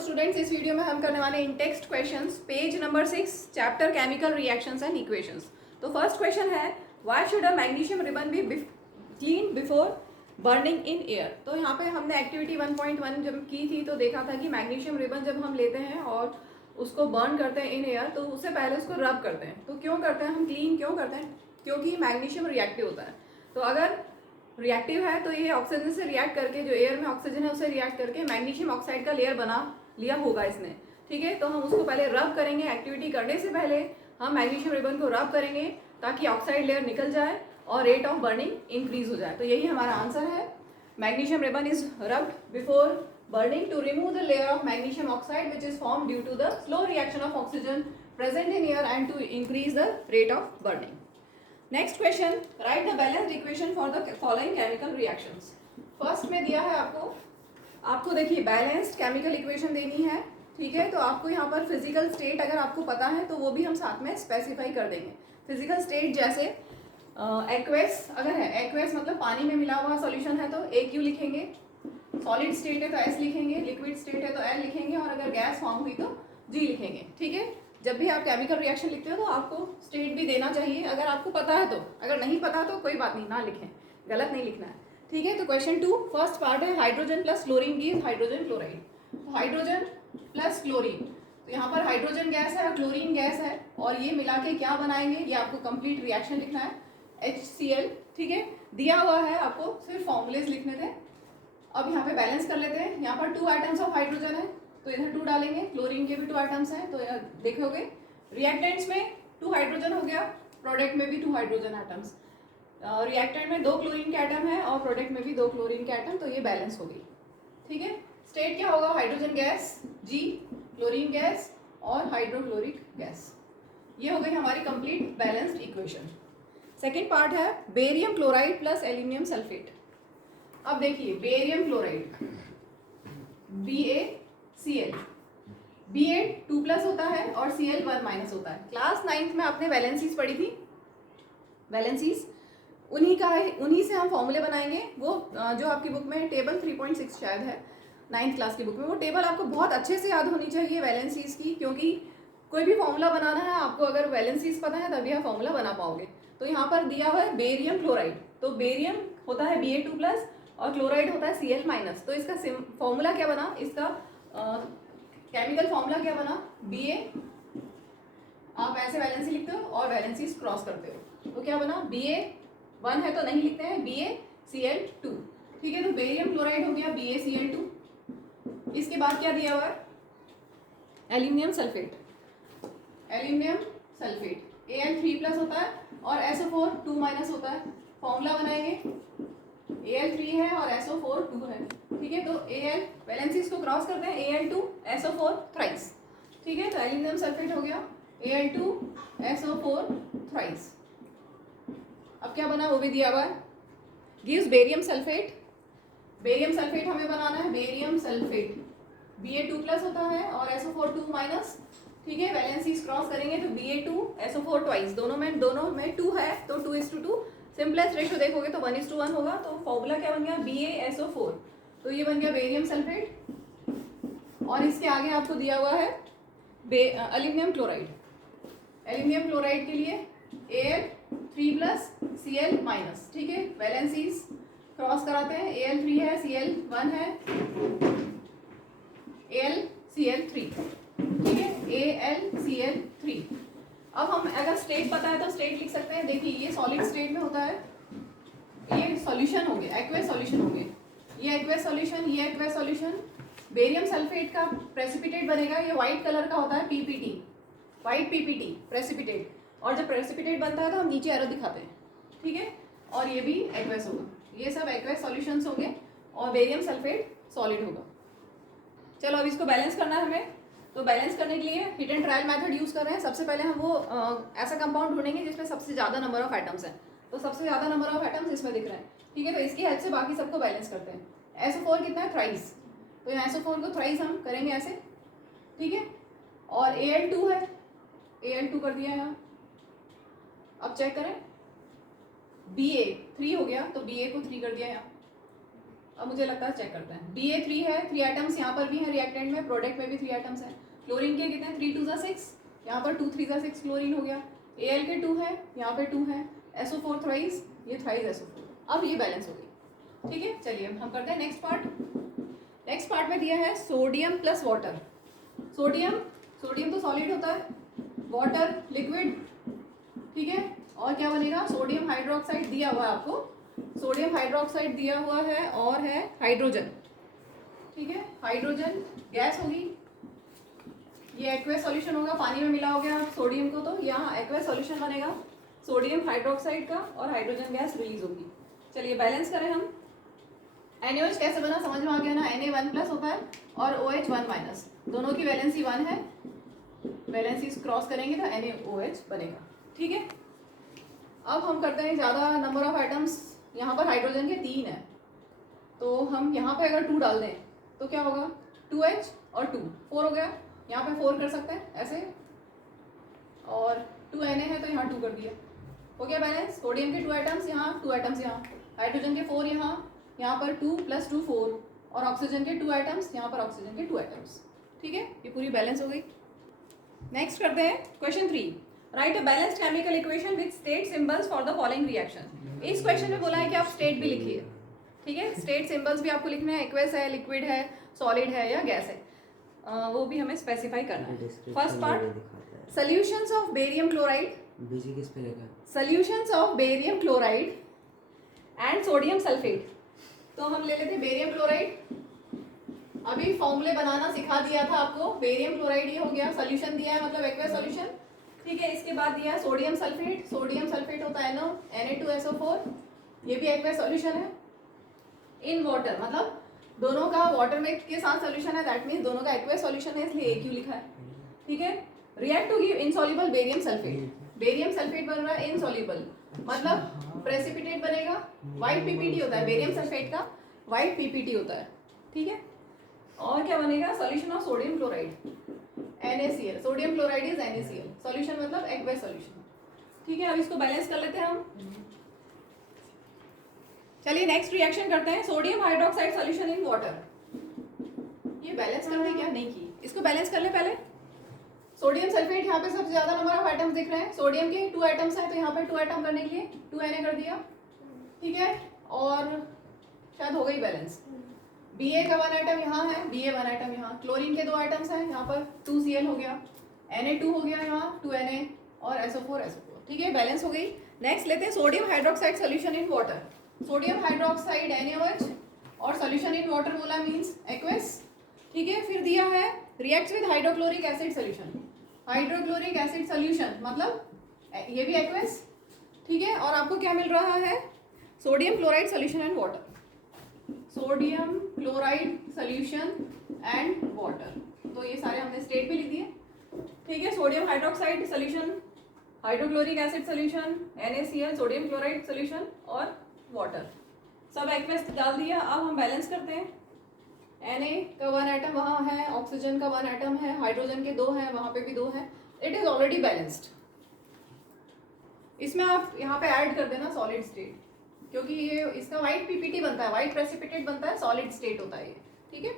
Students, इस video में हम करने वाले in text questions page number 6 chapter chemical reactions and equations. तो फर्स्ट क्वेश्चन है, why should a magnesium ribbon be clean before burning in air. तो यहाँ पे हमने एक्टिविटी 1.1 जब की थी तो देखा था कि मैग्नीशियम रिबन जब हम लेते हैं और उसको बर्न करते हैं इन एयर तो उससे पहले उसको रब करते हैं। तो क्यों करते हैं हम, क्लीन क्यों करते हैं? क्योंकि मैग्नीशियम रिएक्टिव होता है। तो अगर रिएक्टिव है तो ये ऑक्सीजन से रिएक्ट करके, जो एयर में ऑक्सीजन है उसे रिएक्ट करके मैग्नीशियम ऑक्साइड का लेयर बना लिया होगा इसने। ठीक है, तो हम उसको पहले रब करेंगे। एक्टिविटी करने से पहले हम मैग्नीशियम रिबन को रब करेंगे ताकि ऑक्साइड लेयर निकल जाए और रेट ऑफ बर्निंग इंक्रीज हो जाए। तो यही हमारा आंसर है। Magnesium ribbon is rubbed before burning to remove the layer of magnesium oxide which is form due to the slow reaction of oxygen present in air and to increase the rate of burning. Next question, write the balanced equation for the following chemical reactions. First में दिया है आपको देखिए balanced chemical equation देनी है। ठीक है, तो आपको यहाँ पर फिजिकल स्टेट अगर आपको पता है तो वो भी हम साथ में स्पेसिफाई कर देंगे। फिजिकल स्टेट जैसे एक्वेस अगर है, एक्वेस मतलब पानी में मिला हुआ सॉल्यूशन है तो AQ लिखेंगे, सॉलिड स्टेट है तो S लिखेंगे, लिक्विड स्टेट है तो L लिखेंगे और अगर गैस फॉर्म हुई तो G लिखेंगे। ठीक है, जब भी आप केमिकल रिएक्शन लिखते हो तो आपको स्टेट भी देना चाहिए अगर आपको पता है तो। अगर नहीं पता तो कोई बात नहीं, ना लिखें, गलत नहीं लिखना है। ठीक है, तो क्वेश्चन 2 फर्स्ट पार्ट है, hydrogen plus chlorine gives hydrogen chloride. तो हाइड्रोजन प्लस क्लोरीन, तो यहाँ पर हाइड्रोजन गैस है और क्लोरीन गैस है और ये मिला के क्या बनाएंगे, ये आपको कंप्लीट रिएक्शन लिखना है, HCl। ठीक है, दिया हुआ है, आपको सिर्फ फॉर्मूलेज लिखने थे। अब यहाँ पे बैलेंस कर लेते हैं। यहाँ पर 2 आइटम्स ऑफ हाइड्रोजन है तो इधर 2 डालेंगे, क्लोरीन के भी 2 आइटम्स हैं तो देखोगे रिएक्टेंट्स में 2 हाइड्रोजन हो गया, प्रोडक्ट में भी 2 हाइड्रोजन आइटम्स। रिएक्टेंट में 2 क्लोरीन के आइटम है और प्रोडक्ट में भी 2 क्लोरीन के आइटम, तो ये बैलेंस हो गई। ठीक है, स्टेट क्या होगा, hydrogen gas G, chlorine gas और हाइड्रोक्लोरिक गैस। ये हो गई हमारी complete balanced equation. Second part है barium chloride plus aluminium sulphate. अब देखिए बेरियम क्लोराइड BaCl, Ba 2+ होता है और Cl 1- होता है। क्लास 9th में आपने वैलेंसीज पढ़ी थी, वैलेंसीज उन्हीं का है, उन्हीं से हम फॉर्मूले बनाएंगे। वो जो आपकी बुक में टेबल 3.6 शायद है 9th क्लास की बुक में, वो टेबल आपको बहुत अच्छे से याद होनी चाहिए वैलेंसीज की, क्योंकि कोई भी फॉर्मूला बनाना है आपको अगर वैलेंसीज पता है तभी आप फॉर्मूला बना पाओगे। तो यहाँ पर दिया हुआ है बेरियम क्लोराइड, तो बेरियम होता है Ba2+ और क्लोराइड होता है Cl-। तो इसका फॉर्मूला क्या बना, इसका केमिकल फॉर्मूला क्या बना, Ba, आप ऐसे वैलेंसी लिखते हो और वैलेंसीज क्रॉस करते हो तो क्या बना, Ba1 है तो नहीं लिखते हैं, BaCl2। ठीक है, तो बेरियम क्लोराइड हो गया BaCl2। इसके बाद क्या दिया हुआ है, aluminium sulphate, aluminium sulphate Al3+ होता है और SO4 2- होता है। फॉर्मूला बनाएंगे, Al3 है और SO4 2 है। ठीक है, तो Al वैलेंसीज को क्रॉस करते हैं, Al2 SO4 थ्राइस। ठीक है, तो एल्यूमिनियम सल्फेट हो गया Al2 SO4 थ्राइस। अब क्या बना वो भी दिया हुआ है, gives barium sulphate. Barium sulphate हमें बनाना है, बेरियम सल्फेट Ba2+ होता है और SO4 2-। ठीक है, वैलेंसीज क्रॉस करेंगे तो Ba2 SO4 ट्वाइस, दोनों में 2 है तो 2:2। सिंपलेस्ट रेशो देखोगे तो 1:1 होगा। तो फॉर्मूला क्या बन गया, BaSO4, तो ये बन गया बेरियम सल्फेट। और इसके आगे आपको दिया हुआ है एल्यूमिनियम क्लोराइड। एल्यूमिनियम क्लोराइड के लिए Al3+ Cl-। ठीक है, वैलेंसीज क्रॉस कराते हैं, Al3 है, Cl1 है, AlCl3। ठीक है, AlCl3। अब हम अगर स्टेट पता है तो स्टेट लिख सकते हैं। देखिए ये सॉलिड स्टेट में होता है, ये सॉल्यूशन होंगे, एक्वेस सॉल्यूशन होंगे, ये एक्वेस सॉल्यूशन, ये एक्वेस सॉल्यूशन। बेरियम सल्फेट का प्रेसिपिटेट बनेगा, ये व्हाइट कलर का होता है PPT, व्हाइट PPT प्रेसिपिटेट। और जब प्रेसिपिटेट बनता है तो हम नीचे एरो दिखाते हैं। ठीक है, और ये भी एक्वेस होगा, ये सब एक्वेस सॉल्यूशंस होंगे और बेरियम सल्फेट सॉलिड होगा। चलो अब इसको बैलेंस करना है हमें, तो बैलेंस करने के लिए hit and trial method use कर रहे हैं। सबसे पहले हम वो ऐसा कंपाउंड ढूंढेंगे जिसमें सबसे ज़्यादा नंबर ऑफ एटम्स हैं। तो सबसे ज़्यादा नंबर ऑफ एटम्स इसमें दिख रहे हैं। ठीक है, तो इसकी हेल्प से बाकी सबको बैलेंस करते हैं। SO4 कितना है, थ्राइस, तो यहाँ SO4 को थ्राइस हम करेंगे ऐसे। ठीक है, और Al2 है, Al2 कर दिया यहाँ। अब चेक करें, Ba 3 हो गया तो Ba को 3 कर दिया यहाँ। अब मुझे लगता है चेक करते हैं। BA3 है, 3 आइटम्स यहाँ पर भी हैं, रिएक्टेंट में, प्रोडक्ट में भी 3 आइटम्स हैं। क्लोरीन के कितने हैं, 3 2 6, यहाँ पर 2 3 6 क्लोरीन हो गया। Al के 2 है, यहाँ पे 2 है, SO4 थ्राइस, ये थ्राइस SO4। अब ये बैलेंस हो गई, ठीक है। चलिए हम करते हैं नेक्स्ट पार्ट। नेक्स्ट पार्ट में दिया है सोडियम प्लस वाटर। सोडियम तो सॉलिड होता है, वाटर लिक्विड, ठीक है। और क्या बनेगा, सोडियम हाइड्रोक्साइड दिया हुआ है आपको, सोडियम हाइड्रोक्साइड दिया हुआ है और है हाइड्रोजन, ठीक है। हाइड्रोजन गैस होगी, ये एक्वेस सॉल्यूशन होगा, पानी में मिला हो गया सोडियम को, तो यहाँ एक्वेस सॉल्यूशन बनेगा सोडियम हाइड्रोक्साइड का और हाइड्रोजन गैस रिलीज होगी। चलिए बैलेंस करें हम। NaOH कैसे बना, समझ में आ गया ना। Na 1 प्लस होता है और OH 1 माइनस, दोनों की वैलेंसी 1 है, वैलेंसी क्रॉस करेंगे तो NaOH बनेगा, ठीक है। अब हम करते हैं ज़्यादा नंबर ऑफ आइटम्स, यहाँ पर हाइड्रोजन के 3 है, तो हम यहाँ पे अगर 2 डाल दें तो क्या होगा, 2H और 2 4 हो गया। यहाँ पे 4 कर सकते हैं ऐसे, और 2 Na है तो यहाँ 2 कर दिया, हो गया बैलेंस। सोडियम के 2 आइटम्स यहाँ, 2 आइटम्स यहाँ, हाइड्रोजन के 4 यहाँ पर 2 + 2 4, और ऑक्सीजन के 2 आइटम्स, यहाँ पर ऑक्सीजन के 2 आइटम्स, ठीक है। ये पूरी बैलेंस हो गई। नेक्स्ट करते हैं question 3। Right a balanced chemical equation with state symbols for the following reaction. इस क्वेश्चन में बोला है कि आप स्टेट भी लिखिए, ठीक है। स्टेट सिंबल्स भी आपको लिखने हैं, एक्वेस है, लिक्विड है, सॉलिड है या गैस है, वो भी हमें स्पेसिफाई करना है। First part, solutions of barium chloride, बीजी किस पे लिखा है, solutions of barium chloride and sodium sulphate. तो हम ले लेते हैं बेरियम क्लोराइड, अभी फॉर्मूले बनाना सिखा दिया था आपको। बेरियम क्लोराइड ये हो गया, सॉल्यूशन दिया है मतलब एक्वेस सॉल्यूशन, ठीक है। इसके बाद दिया है सोडियम सल्फेट, सोडियम सल्फेट होता है Na2SO4, ये भी एक्वेस सॉल्यूशन है। इन वाटर मतलब दोनों का वाटर में के साथ सॉल्यूशन है, दैट मीन्स दोनों का एक्वेस सॉल्यूशन है, इसलिए AQ लिखा है, ठीक है। React to give insoluble barium sulphate, barium sulphate बन रहा है इनसॉल्युबल, मतलब प्रेसिपिटेट बनेगा, व्हाइट PPT होता है, बेरियम सल्फेट का व्हाइट PPT होता है, ठीक है। और क्या बनेगा, solution of sodium chloride NaCl, sodium chloride is NaCl, solution मतलब एक्वेस सॉल्यूशन, ठीक है। अब इसको बैलेंस कर लेते हैं हम। चलिए नेक्स्ट रिएक्शन करते हैं, sodium hydroxide solution in water. ये बैलेंस कर दी क्या, नहीं की, इसको बैलेंस कर ले पहले। सोडियम सल्फेट, यहाँ पे सबसे ज्यादा नंबर ऑफ आइटम्स दिख रहे हैं, सोडियम के 2 आइटम्स हैं, तो यहाँ पे 2 आइटम करने के लिए 2 Na कर दिया, ठीक है। और शायद हो गई बैलेंस। Ba का 1 आइटम यहाँ है, Ba 1 आइटम यहाँ, क्लोरीन के 2 आइटम्स हैं, यहाँ पर 2Cl हो गया, Na2 हो गया यहाँ, 2 Na और SO4, ठीक है, बैलेंस हो गई। नेक्स्ट लेते हैं sodium hydroxide solution in water. Sodium hydroxide NaOH और सॉल्यूशन इन वाटर बोला मींस एक्वेस, ठीक है। फिर दिया है reacts with hydrochloric acid solution, hydrochloric acid solution मतलब ये भी एक्वेस, ठीक है। और आपको क्या मिल रहा है, sodium chloride solution and water, sodium chloride solution and water, तो ये सारे हमने स्टेट भी लिख दिए, ठीक है। Sodium hydroxide solution, hydrochloric acid solution, NaCl, sodium chloride solution और वाटर, सब एक्वेस डाल दिया। अब हम बैलेंस करते हैं। Na का 1 आइटम वहाँ है, ऑक्सीजन का 1 आइटम है, हाइड्रोजन के 2 हैं, वहाँ पे भी 2 हैं, इट इज ऑलरेडी बैलेंस्ड। इसमें आप यहाँ पे ऐड कर देना सॉलिड स्टेट, क्योंकि ये इसका व्हाइट PPT बनता है, व्हाइट प्रेसिपिटेट बनता है, सॉलिड स्टेट होता है ये, ठीक है।